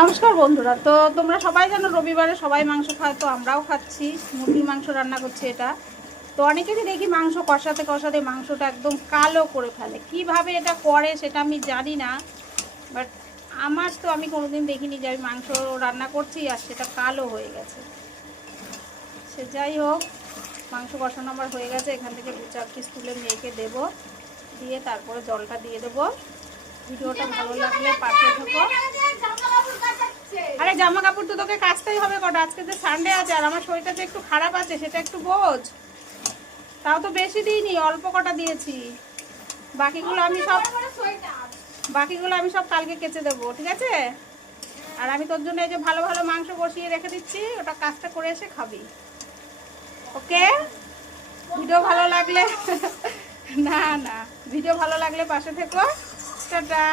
নমস্কার বন্ধুরা, তো তোমরা সবাই জানো রবিবারে সবাই মাংস খায়, তো আমরাও খাচ্ছি। মুরগির মাংস রান্না করছি এটা। তো অনেকেরই দেখি মাংস কষাতে কষাতে মাংসটা একদম কালো করে ফেলে। কিভাবে এটা করে সেটা আমি জানি না, বাট আমি কোনোদিন দেখিনি যে আমি মাংস রান্না করছি আর সেটা কালো হয়ে গেছে। সে যাই হোক, মাংস কষানো আমার হয়ে গেছে। এখান থেকে 2-4 পিস তুলে মেয়েকে দেবো, দিয়ে তারপরে জলটা দিয়ে দেবো। ভিডিওটা ভালো লাগলে পাশে থেকো। আরে জামা কাপড় তো তোকে কাচতেই হবে কটা, আজকে যে সানডে আছে আর আমার শরীরটা যে একটু খারাপ আছে সেটা একটু বোঝ। তাও তো বেশি দিইনি, অল্প কটা দিয়েছি। বাকিগুলো আমি সব কালকে কেচে দেবো, ঠিক আছে? আর আমি তোর জন্য এই যে ভালো ভালো মাংস বসিয়ে রেখে দিচ্ছি, ওটা কাজটা করে এসে খাবি, ওকে? ভিডিও ভালো লাগলে না ভিডিও ভালো লাগলে পাশে থেকো। টাটা।